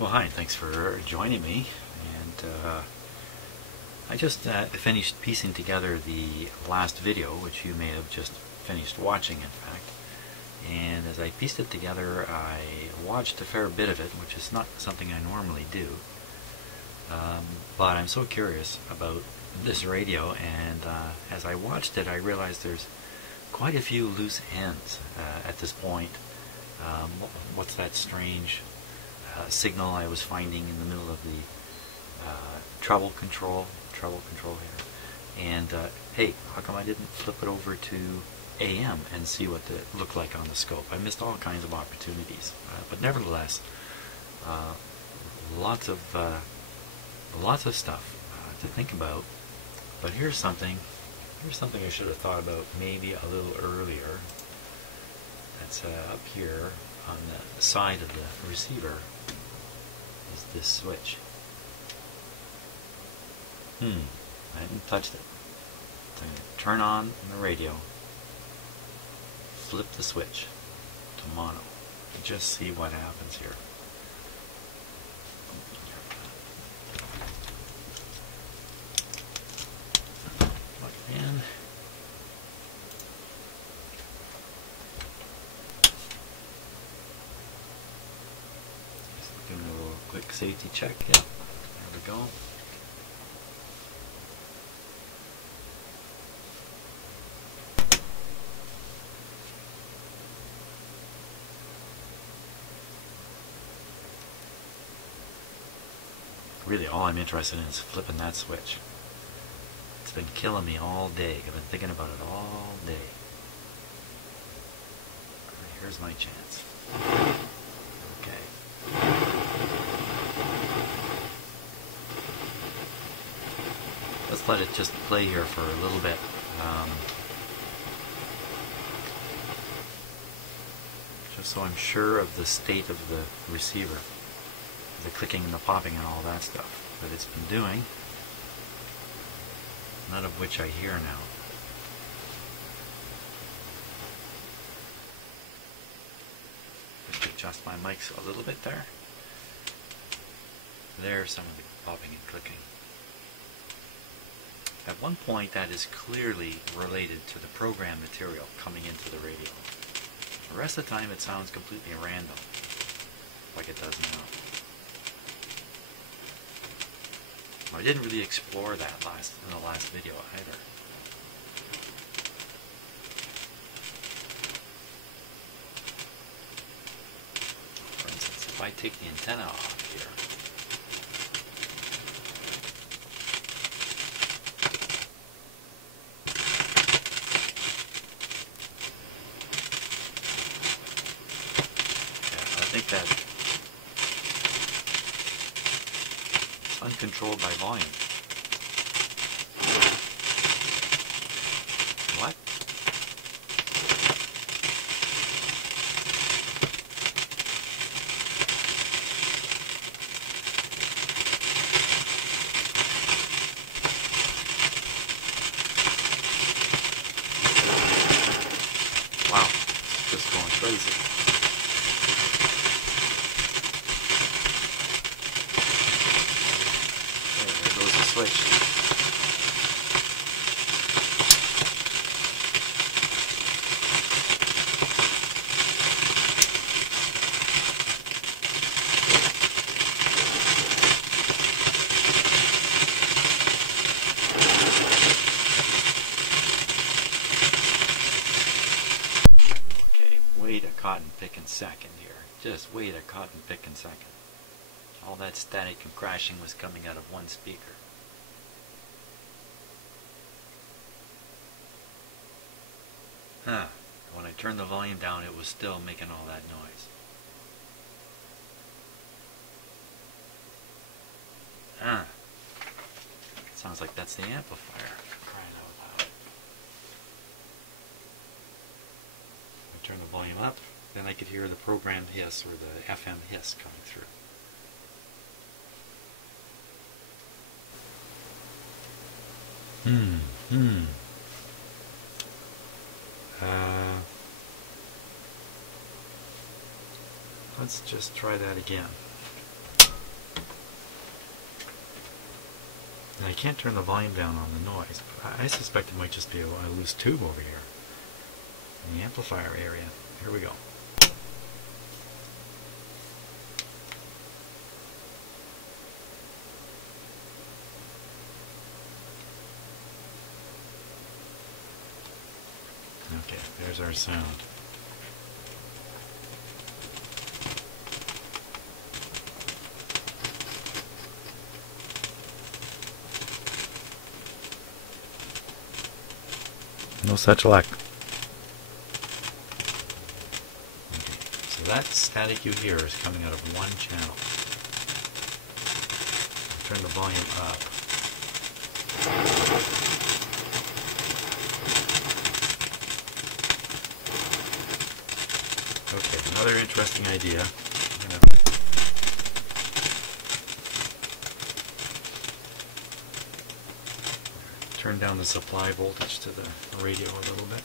Well, hi, thanks for joining me. And I just finished piecing together the last video, which you may have just finished watching, in fact. And as I pieced it together, I watched a fair bit of it, which is not something I normally do. But I'm so curious about this radio, and as I watched it, I realized there's quite a few loose ends at this point. What's that strange signal I was finding in the middle of the treble control here? And hey, how come I didn't flip it over to AM and see what it looked like on the scope? I missed all kinds of opportunities, but nevertheless, lots of stuff to think about. But here's something I should have thought about maybe a little earlier. That's up here on the side of the receiver is this switch. I haven't touched it. So I'm going to turn on the radio, flip the switch to mono, and just see what happens here. Plug it in. Just doing a little quick safety check. Yeah, there we go. Really, all I'm interested in is flipping that switch. It's been killing me all day. I've been thinking about it all day. Here's my chance. Okay. Let's let it just play here for a little bit. Just so I'm sure of the state of the receiver. The clicking and the popping and all that stuff that it's been doing, none of which I hear now. Just adjust my mics a little bit there. There's some of the popping and clicking. At one point that is clearly related to the program material coming into the radio. The rest of the time it sounds completely random, like it does now. I didn't really explore that in the last video either. For instance, if I take the antenna off here, yeah, I think that uncontrolled by volume. What? Wow, it's just going crazy. Switch. Okay, wait a cotton picking second here. Just wait a cotton picking second. All that static and crashing was coming out of one speaker. When I turned the volume down, it was still making all that noise. Sounds like that's the amplifier. Crying out loud. I turn the volume up, then I could hear the program hiss or the FM hiss coming through. Let's just try that again. And I can't turn the volume down on the noise. I suspect it might just be a loose tube over here in the amplifier area. Here we go. Okay, there's our sound. No such luck. Okay, so that static you hear is coming out of one channel. Turn the volume up. Okay, another interesting idea. I'm gonna turn down the supply voltage to the radio a little bit.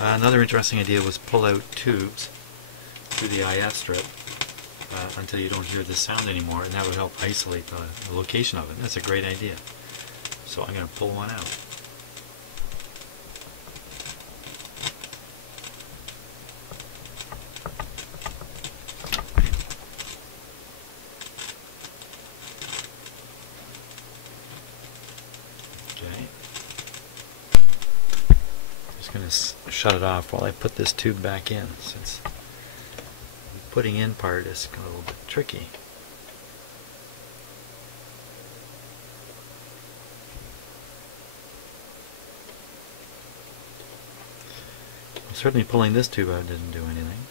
Another interesting idea was pull out tubes through the IF strip until you don't hear the sound anymore, and that would help isolate the location of it. That's a great idea. So I'm going to pull one out. Going to shut it off while I put this tube back in, since the putting in part is a little bit tricky. Certainly pulling this tube out didn't do anything.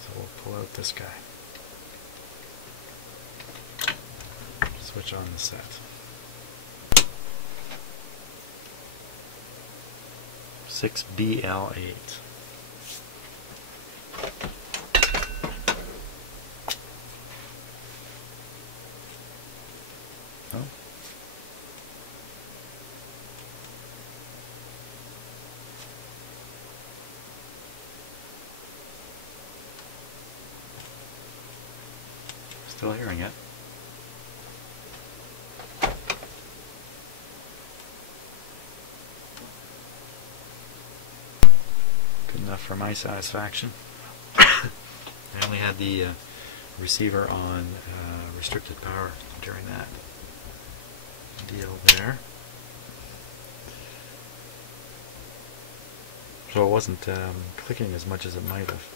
So we'll pull out this guy. Switch on the set. BL8. Oh. Still hearing it. Enough for my satisfaction. I only had the receiver on restricted power during that deal there, so it wasn't clicking as much as it might have.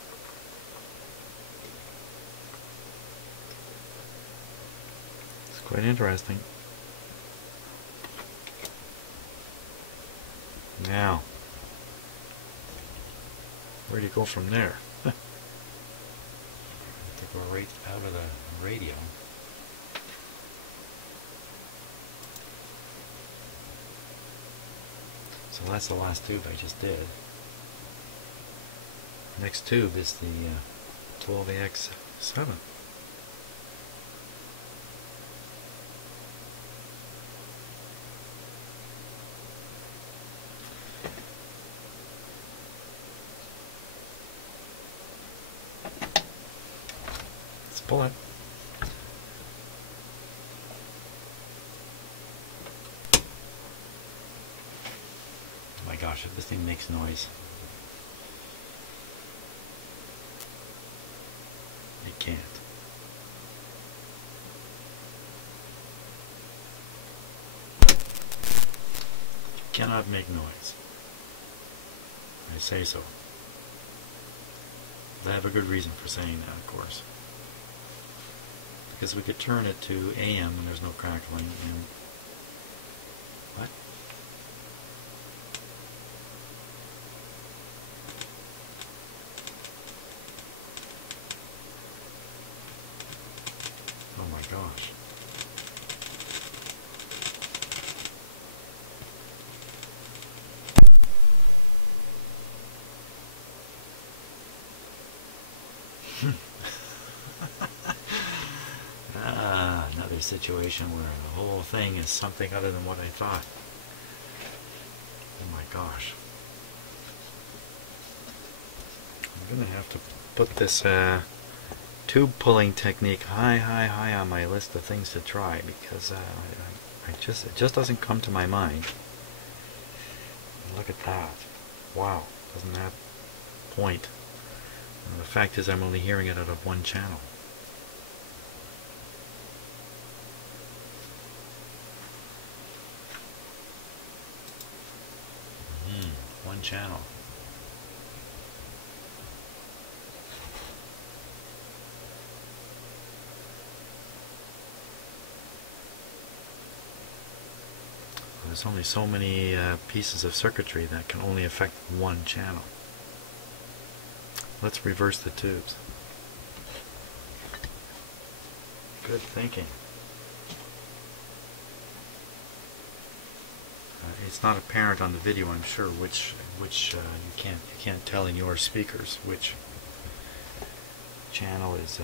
It's quite interesting. Now, where do you go from there? To go right out of the radio. So that's the last tube I just did. Next tube is the 12AX7. Pull it. Oh my gosh, if this thing makes noise. It can't. It cannot make noise. I say so. I have a good reason for saying that, of course. Because we could turn it to AM and there's no crackling. And what? Oh my gosh. Another situation where the whole thing is something other than what I thought. Oh my gosh. I'm going to have to put this tube pulling technique high on my list of things to try, because it just doesn't come to my mind. Look at that. Wow, doesn't that point? And the fact is, I'm only hearing it out of one channel. One channel. There's only so many pieces of circuitry that can only affect one channel. Let's reverse the tubes. Good thinking. It's not apparent on the video, I'm sure, which you can't tell in your speakers which channel is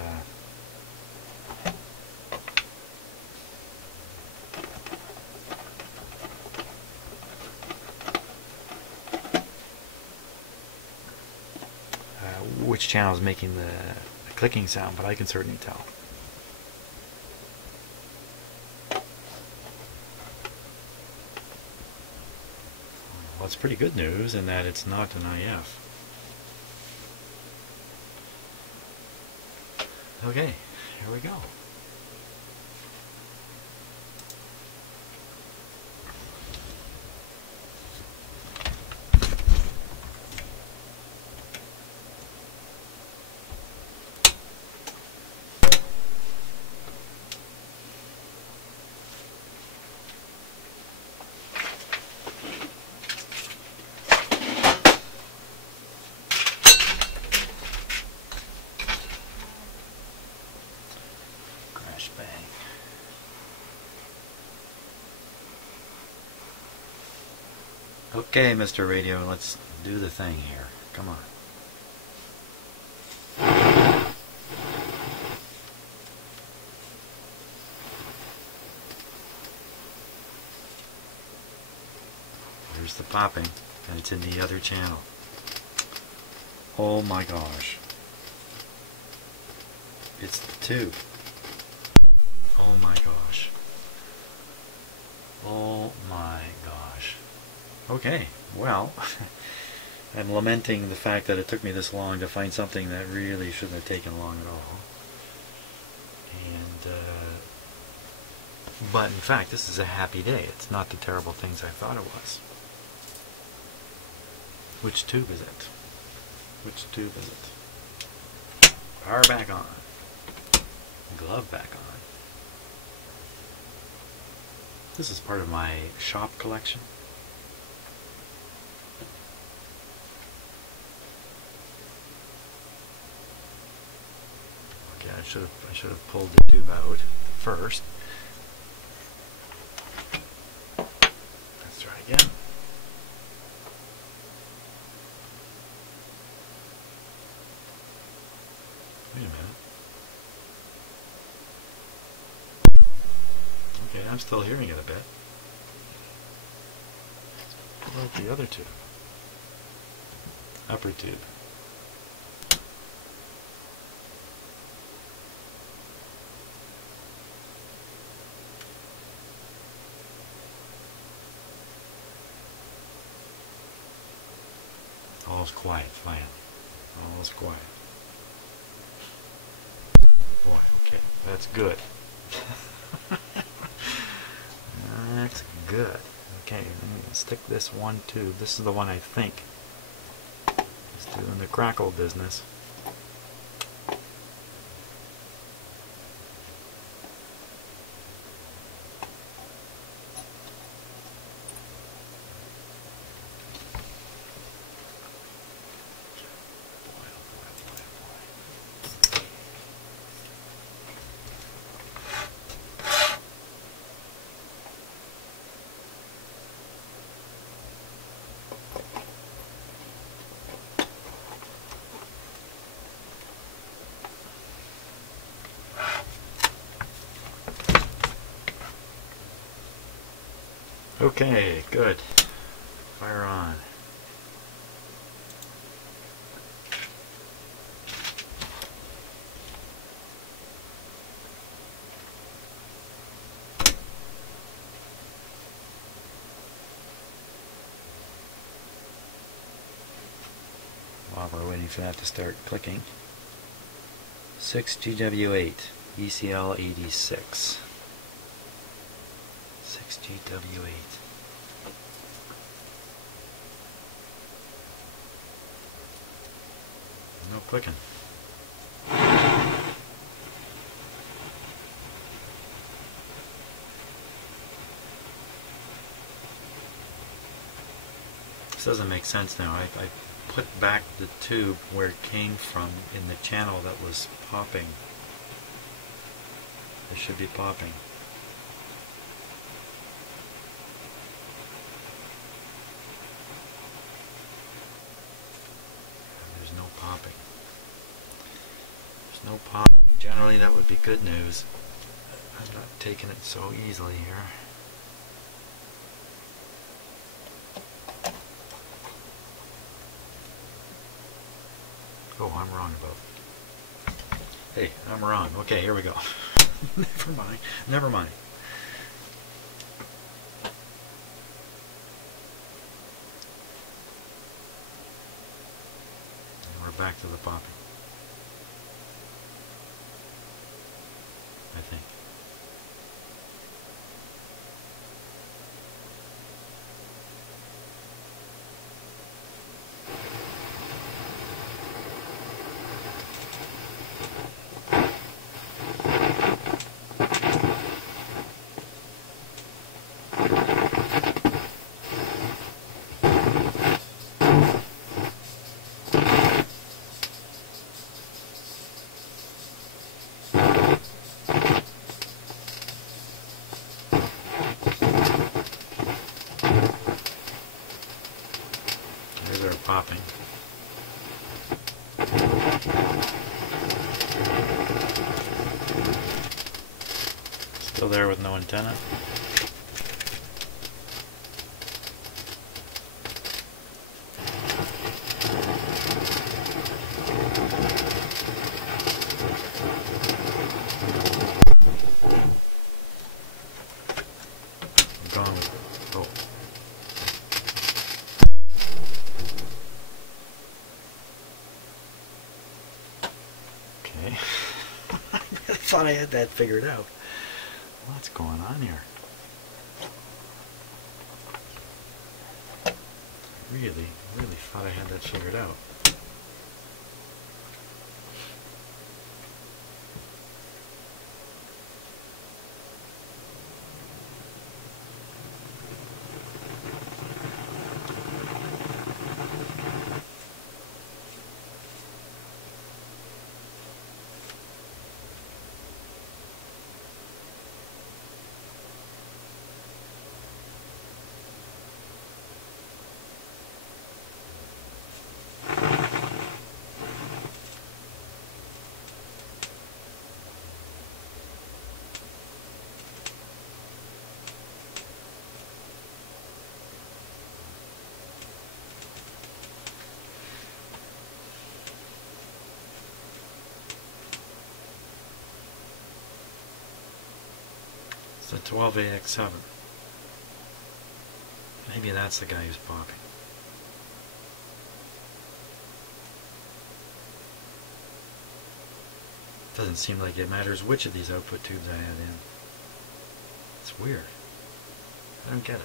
which channel is making the clicking sound, but I can certainly tell. Well, it's pretty good news in that it's not an IF. Okay, here we go. Bang. Okay, Mr. Radio, let's do the thing here. Come on. There's the popping, and it's in the other channel. Oh my gosh. It's the tube. Oh my gosh. Oh my gosh. Okay, well, I'm lamenting the fact that it took me this long to find something that really shouldn't have taken long at all. And, but in fact, this is a happy day. It's not the terrible things I thought it was. Which tube is it? Which tube is it? Power back on. Glove back on. This is part of my shop collection. Okay, I should have pulled the tube out first. Let's try again. Wait a minute. Okay, I'm still hearing it a bit. Pull out the other tube. Upper tube. All's quiet, fine. All's quiet. Boy, okay, that's good. That's good. Okay, let me stick this one tube. This is the one I think is doing the crackle business. Okay, good. Fire on. while we're waiting for that to start clicking. 6GW8, ECL86. 6GW8. No clicking. This doesn't make sense now. I put back the tube where it came from in the channel that was popping. It should be popping. There's no popping. There's no popping. Generally that would be good news. I'm not taking it so easily here. Oh, I'm wrong about it. Hey, I'm wrong. Okay, here we go. Never mind. Never mind. And we're back to the popping. I think. They're popping. Still there with no antenna. I'm going with, oh. Okay. I thought I had that figured out. What's going on here? Really thought I had that figured out. It's a 12AX7. Maybe that's the guy who's popping. Doesn't seem like it matters which of these output tubes I add in. It's weird. I don't get it.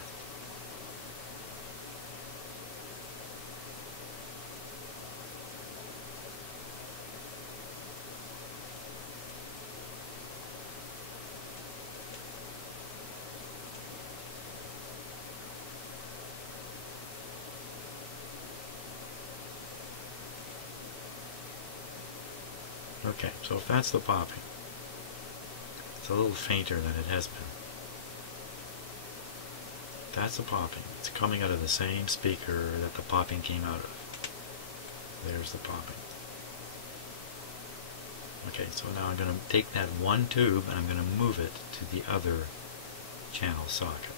Okay, so if that's the popping, it's a little fainter than it has been. That's the popping. It's coming out of the same speaker that the popping came out of. There's the popping. Okay, so now I'm going to take that one tube and I'm going to move it to the other channel socket.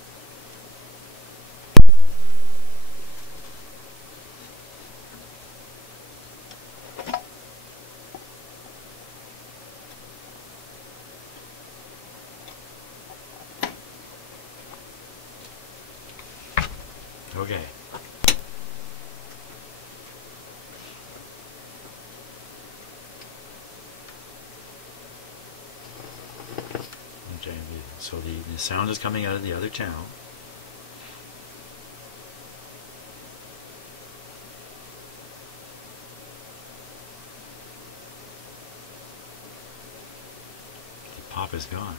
Okay. So the sound is coming out of the other channel. The pop is gone.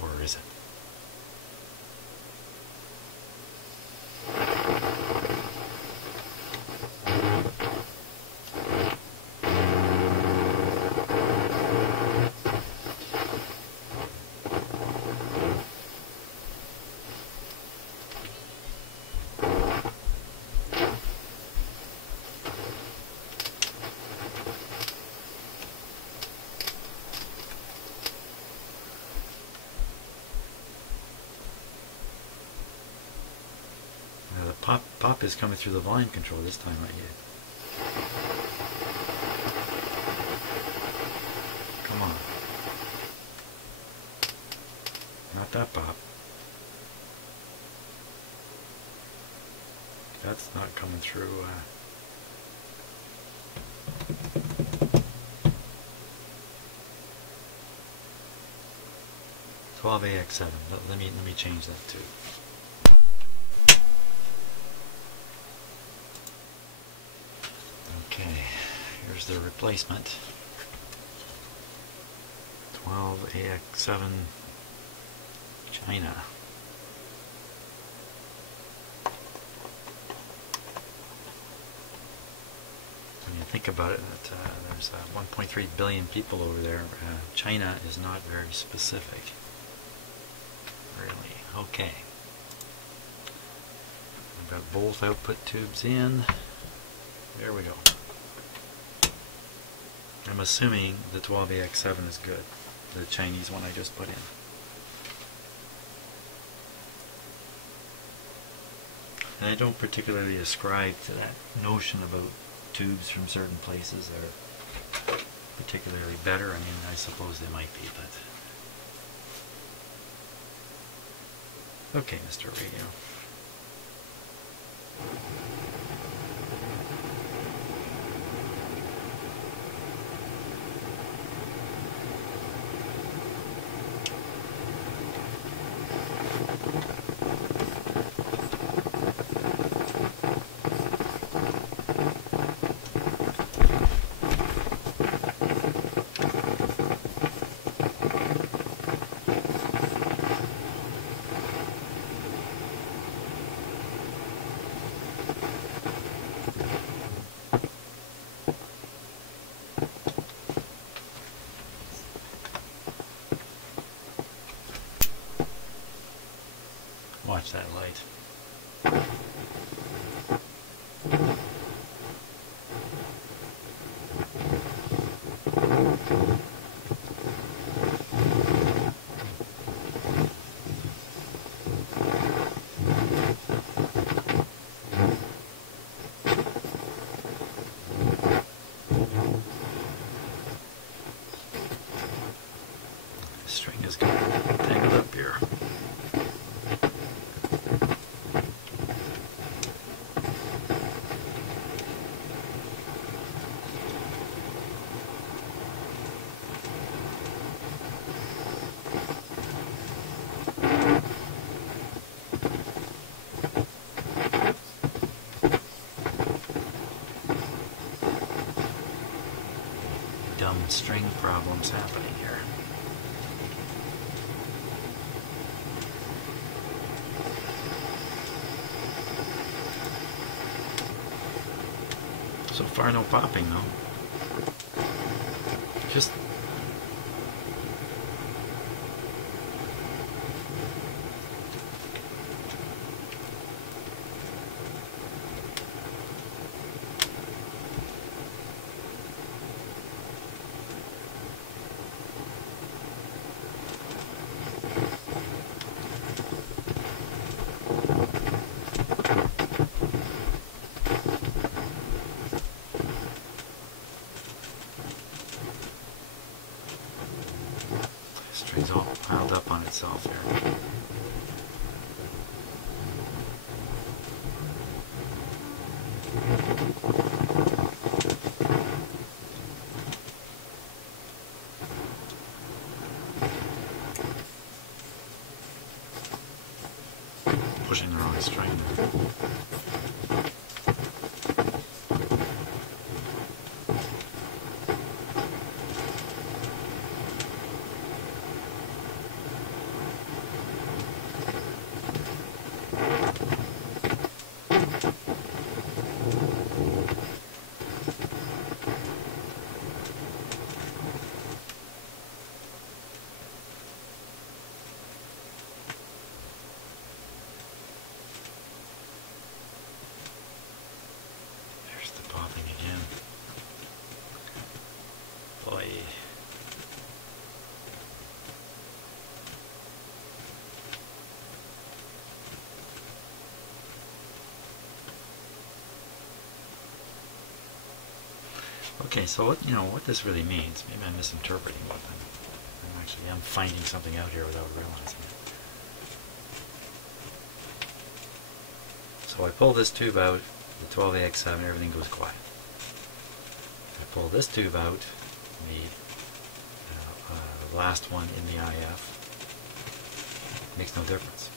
Or is it? Pop is coming through the volume control this time, right here. Come on. Not that pop. That's not coming through. 12AX7. Let me change that too. Okay, here's the replacement. 12AX7 China. When you think about it, that there's 1.3 billion people over there. China is not very specific. Really. Okay. I've got both output tubes in. There we go. I'm assuming the 12AX7 is good. The Chinese one I just put in. And I don't particularly ascribe to that notion about tubes from certain places that are particularly better. I mean, I suppose they might be, but... Okay, Mr. Radio. Watch that light. The string is getting tangled up here. Dumb string problems happening here. So far, no popping though. Just string's all piled up on itself here. string there. Popping again. Boy. Okay, so what this really means, maybe I'm misinterpreting what I'm finding something out here without realizing it. So I pull this tube out, the 12AX7, everything goes quiet. I pull this tube out, the last one in the IF, makes no difference.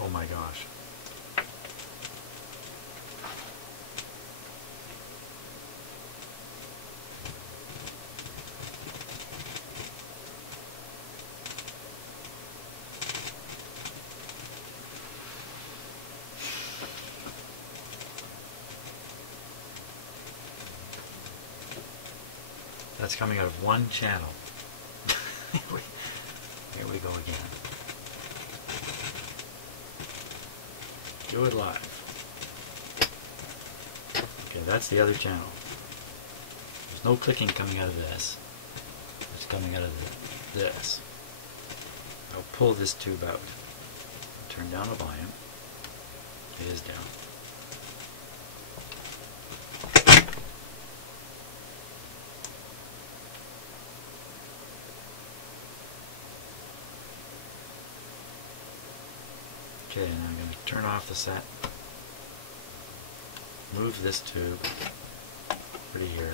Oh my gosh. That's coming out of one channel. Here we go again. Do it live. Okay, that's the other channel. There's no clicking coming out of this. It's coming out of this. I'll pull this tube out. Turn down the volume. It is down. Okay, now I'm going to turn off the set, move this tube, put it here,